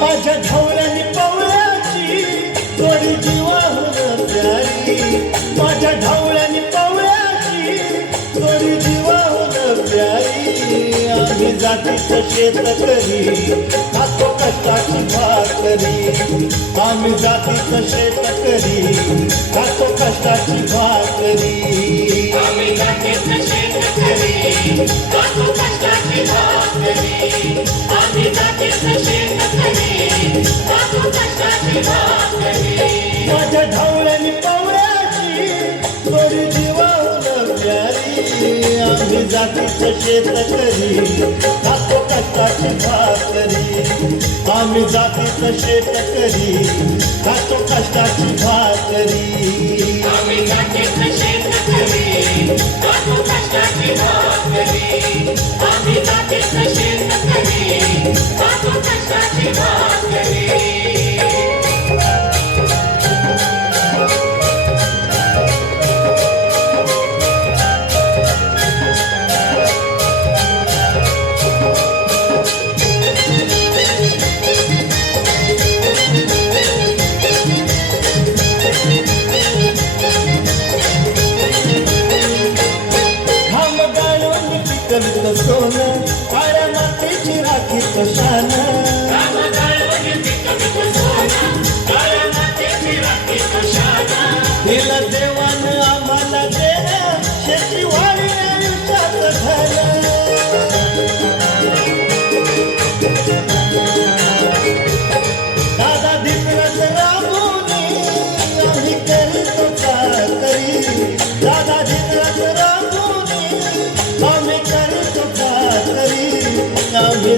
माझ्या ढवळ्याने पवळ्याची थोडी जीवाहून प्यारी माझ्या ढवळ्याने पवळ्याची थोडी जीवाहून प्यारी आम्ही जातीचं शेत करी खातो कष्टाची भाकरी आम्ही जातीचं शेत करी खातो कष्टाची भाकरी आम्ही जातीचं शेत करी माझ्या ढवळ्यानी पवळ्याची गोरी जीवाहून प्यारी. आम्ही जातीचं शेतकरी खातो कष्टाची भाकरी. आम्ही जातीचं शेतकरी खातो कष्टाची भाकरी. आम्ही जातीचं शेतकरी. पिकवित सोनं काळ्या मातीची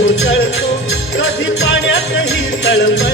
रोज कधी पाण्यातही तळमळ